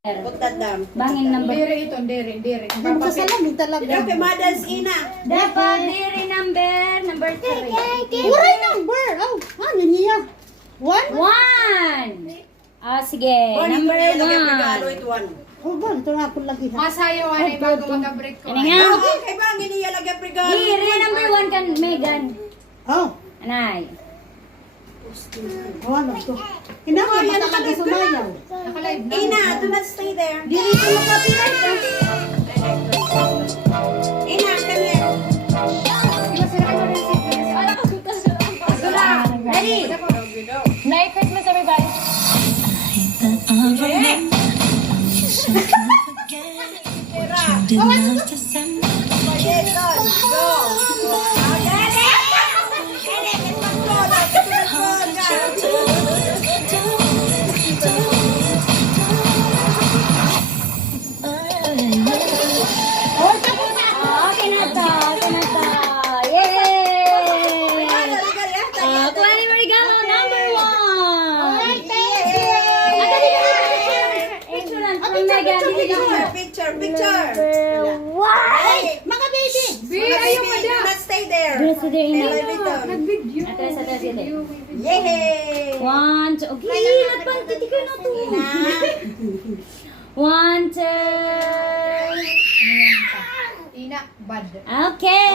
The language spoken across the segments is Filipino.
Bangin number. Diri ito, diri. Magsasalamig talaga. Dapat madas ina. Dapat diri number 3. Uray number. Oh, ano niya? 1? 1. Sige, number 1. Oh, ba, ito na ako lagi. Masayo ani bago mag-break ko. Ano nga? Okay ba ang iniyalagay regalo? Diri number 1 kan Megan. Oh, Anay. ano to? Kinaka mata ka di sumayaw. Naka-live na. Ina, do not stay there. Dili ko makapilay ka. Ina, come here. Di ba sila kayo rin si Ala ko Ready? Merry Christmas everybody. Okay na to. Yay! Kuha ni regalo number 1. Picture lang from Megan. Picture. What? Mga baby. Ayaw mo do not stay there. Dress to the inner. Nag-video. Atras dito. Yay! 1, 2. Okay, lahat titikoy na to. 1, 2. Ina, bad. Okay,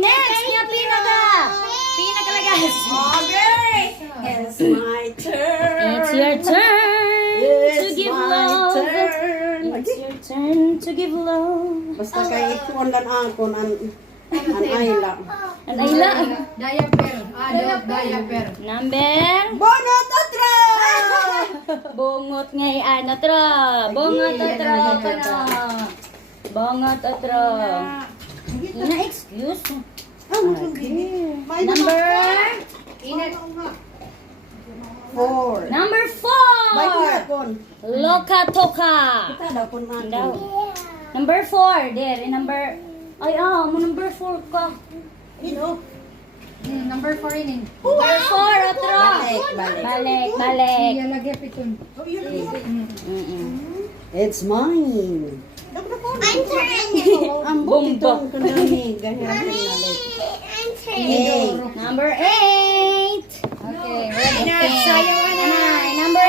next nga pinakalagas. Okay! It's my turn. It's your turn to It's give my love. turn. It's your turn to give love. Basta kay ikuan lang angkon an ayla. Ang ayla. Diaper. Adult diaper. Number. Bonot atra! Bungot ngay ano tra. Bungot atra ka na. Bungot atra. Ina excuse. Number. Number 4. Bye na kon. Loka toka. Kita daw kon Daw. ako. Number 4. There. Number. Ay, mo number 4 ka. Number 4 ini. Number 4, otro. Balik. Iya lagi piton. It's mine. I'm turning. Ang bukitong kanami gahirapan nalit. Number 8. Okay. Sayo na. Number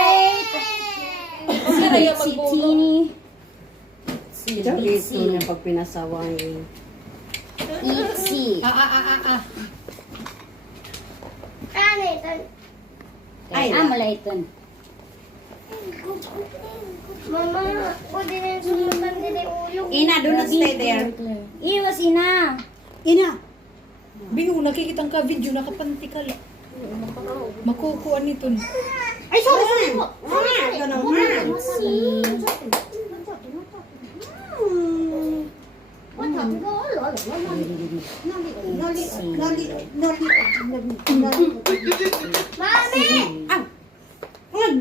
8. Si Tini. Si Ito Bitsy. na pag pinasaway. Itzy. Ay, mula ito. Mama, pwede na yung sulutan din yung ulo. Ina, do not stay there. Iwas ina. Ina. Bingo, nakikitang ka video, nakapanti ka lang. Makukuha nito. Ay, sorry. Si.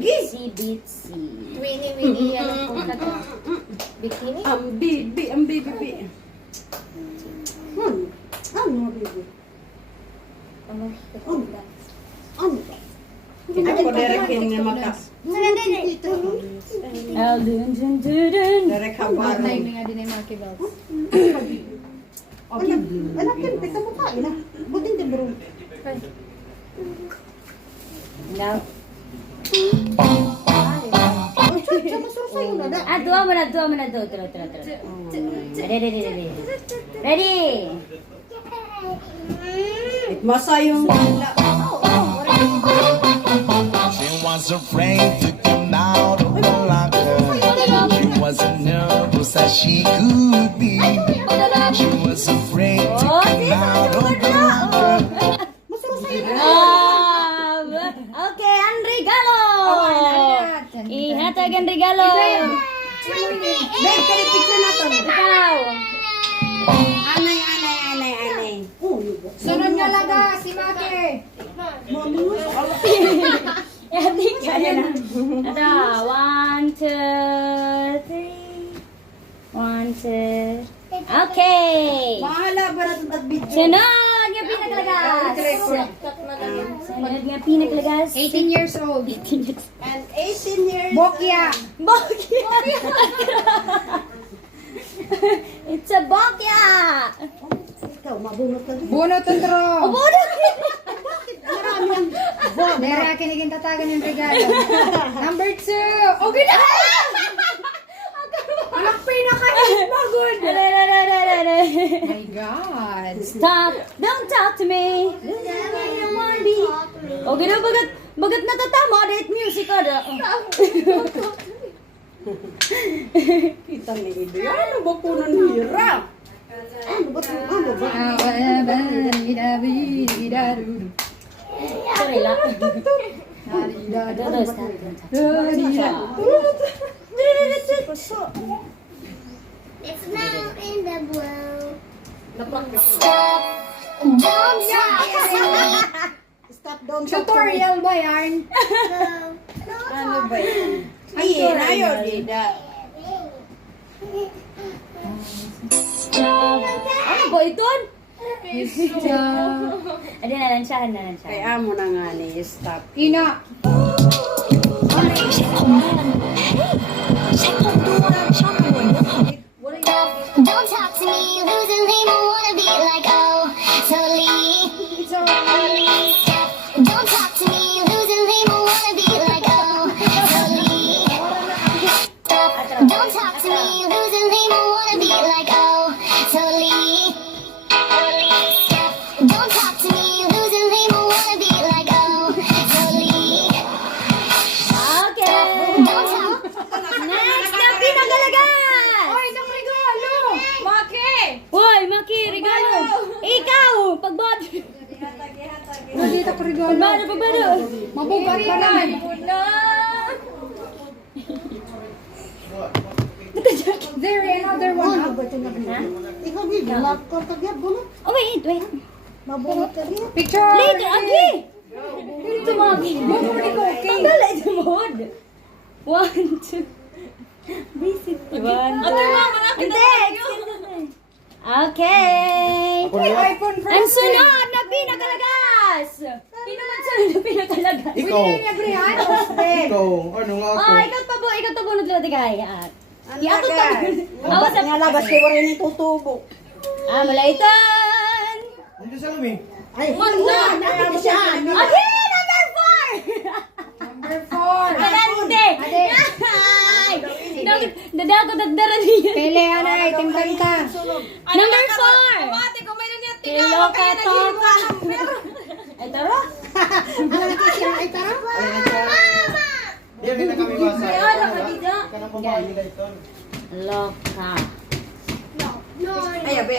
Si Bitsy. Winnie, yan ang punta to. Bikini? Ang bibi. Ano, bibi? Kita ko direct hindi maka. Direct habar. Patay na nga din ay Marky Bells. Anak yan, pita mo ka. Ina. Buting din bro. Now. Siya masurusay mo na da. Dua mo na. Tro. Ready. Masayong She was afraid to come out of the locker. She wasn't nervous as she could be. She was afraid to come out of the locker. Okay, ang regalo. Ihatag ang regalo. Babe, kaya picture na to. Ikaw. Anay. Sunod nga lang si Maki. Yatik ka na. Ito. 1, 2, 3. 1, 2. Okay. Mahala ba natin at video? Sunod nga pinakalagas. Sunod nga pinakalagas. 18 years old. And 18 years. Bokya. Bokya. Mabunot ka din. Bunot ang tro. Marami ang bon. Dera, kiniging tatagan yung regalo. Number 2. Okay na! Anak pinaka-bagod. My God. Stop! Don't talk to me! Okay na, bagat natatama, dahil music ka na. Kita ni Ido. Ano ba po nang hirap? Ano ba? Sorry lang. It's now in the blue. Don't Stop, don't talk to me. Tutorial ba yan? Ano ba yan? Ay, nayo, Dida. Ano ba ito? Adi na lang siya. Kaya mo na nga ni, stop. Ina. Don't talk to me, losing me, I wanna be like oh, totally. Don't talk to me, losing me, I wanna be like oh, totally. Don't talk to me, losing me, I wanna be like oh, totally. Don't talk to me, losing me, I wanna be like oh, totally. Okay. Don't talk. Next na pinagalagas! Ay, itong regalo. Maki. Hoy, Maki, regalo! Ikaw! Pagbad! Nandito ko regalo. Pagbado! Mabugat pa naman. There, another one. Ano ba ito na ikaw, Dida, laptop ka diyan, bunot. Oh, wait. Mabunot ka rin. Picture. Later, Agi! Ito, Maki. Okay. Tanggal, ito mo. 1, 2. Basic. 1, 2. Hindi! Okay. May iPhone for Ang sunod na pinakalagas! Sino man sunod na pinakalagas? Ikaw. Brian. Ikaw, ano nga ako? Oh, ikaw to bunod lo digay. Ano Ato to. guys? Awas Nga labas kayo rin yung tutubo. Malaitan. Hindi sa lumi. Ay, ano siya? Okay, number 4. Number 4. Kalante. Ade. Dadago dagdara niya. Pele, anay. Timkanta. Number 4. Kilo ka to. Ay, tara. Ano na siya? Ay, tara. Yan, hindi na kami masa. Ano ka dito? Kanang babae nila ito. Loka. Ay, abe.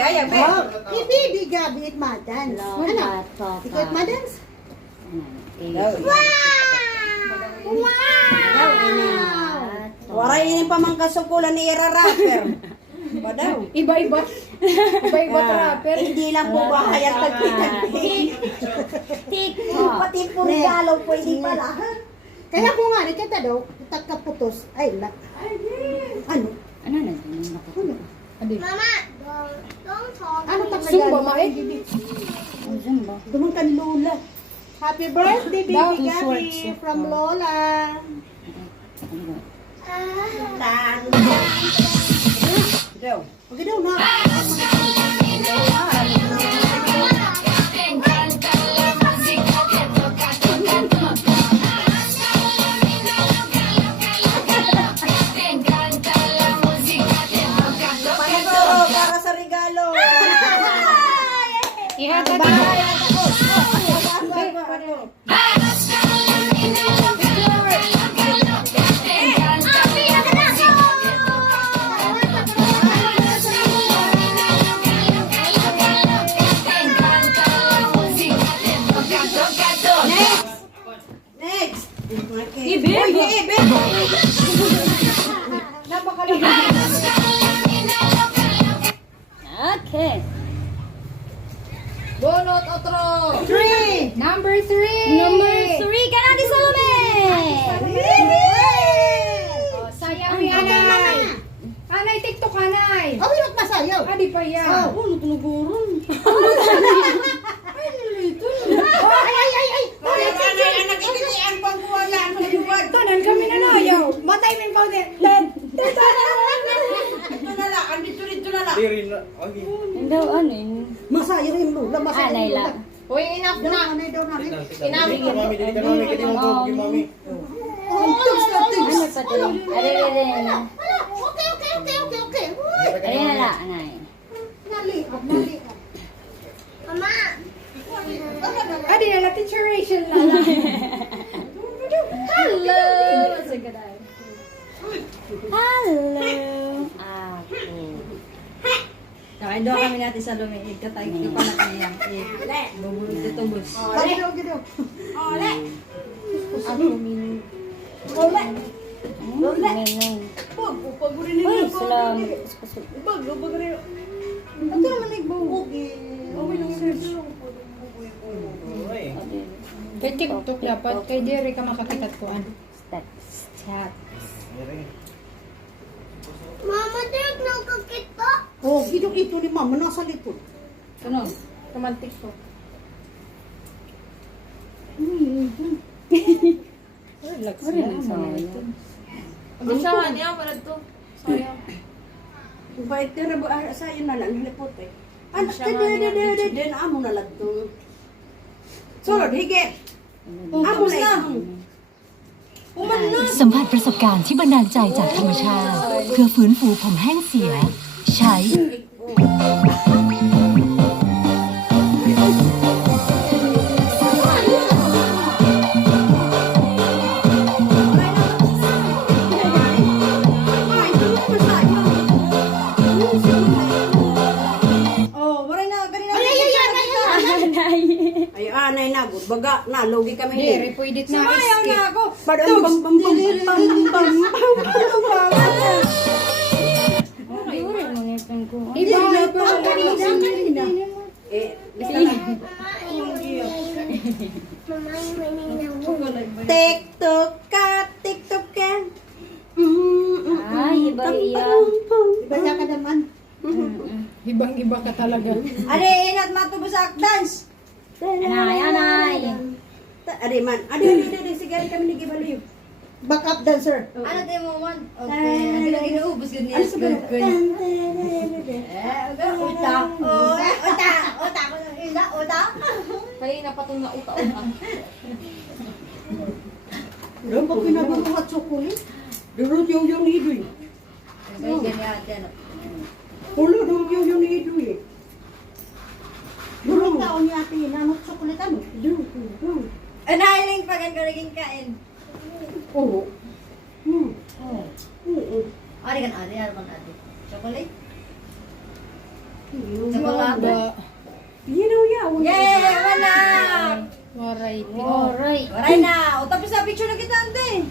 Hindi, di gabi it madans. Loka to. Ikaw it madans? Waray ini pa mang kasukulan ni Ira Rapper. Ba daw? Iba-iba. Iba-iba trapper. Hindi lang po bahay at tagpitagpit. TikTok. Pati po regalo pwede pala. Kaya ko nga, nakita daw, tagkaputos. Ay, ano? Ano na? Ano? Ade. Mama, don't talk. Ano Zumba, tagregalo? mae. Ang Zumba. Dumang kan Lola. Happy birthday, Daw, baby swords. Gabi, from Lola. Tan. Daw. Okay daw na. Panaguro para sa regalo. Ihatag Bye. mo. Next. Ibig. Okay. Bonot otro. 3. Number 3. Number 3 ka natin Salome. Sayang ni Anay. Anay, TikTok Anay. Oh, yung masayaw. Adi pa yan. Oh, nutulugurun. Nagkikitian pang kuwala. Tanan kami na nayaw. Matay min pa ulit. Dito na lang. Andito na lang. Di rin. Okay. Ang daw ano yun? Masaya rin lula, masaya Anay rin lula. lang. Uy, enough Daw na. nanay, daw nanay. Dili ka mami, dili ka mami, kaya mo ko, mami. Ano pa to? Are. Okay. Are na la, anay. Naliap. Mama. Adi na lang, teacher Rachel na lang. Hello! Hello. Ako. Kain daw kami natin sa lumig. Katay ko pa na kami lang. Bubulot ito bus. Gidaw. Ako min. Minong. Uy, salamat. Ito naman nagbubog eh. Oy. Kay TikTok dapat, kay Jerry ka makakitat ko. Stop. Diri. Mama, direk na kakita. Oh, gidong ito ni mama nasa likod. Ano? Romantic ko. Relax Wala na. na sayang. Agusahan niya, parad to. Sayang. Bait ka na ba sa iyo na lang lipot eh. Anak ka din amo na ladto. Sulod, higit. Amo na. สัมผัสประสบการณ์ที่บันดาลใจจากธรรมชาติ เพื่อฟื้นฟูผมแห้งเสีย ใช้ Oh, wala na ganina. Anay. Ay, anay na gud. Baga na logi kami Jerry, din. pwede na Sumayaw skip. na ako. Padam bam bam bam bam bam. Ay, wala mo nito ko. Iba na pa Kanina. Eh, basta lang. Mama, yung maning na. TikTok ka, TikTok ka. Ay, iba iya. Iba niya ka naman. Ibang-iba ka talaga. Ade, inat matubo sa dance. Anay. Ade man. Ade, sige kami ni Gibaliw. Back up dancer. Ano tayo mo man? Okay. Ang ginaubos gud niya. Good. Uta. Uta ko ng ila, uta. Kaya na patong na uta. Doon pa pinabang chocolate. Doon yung hidoy. Ulo doon yung hidoy. Doon taon niya ate nanot chocolate ano? Doon. Anahiling pagan ko naging kain. Oo. Ari kan ari man ate. Chocolate? Ba, Yay! Wala! waray. Alright. Waray na! O tapos sa picture na kita ante.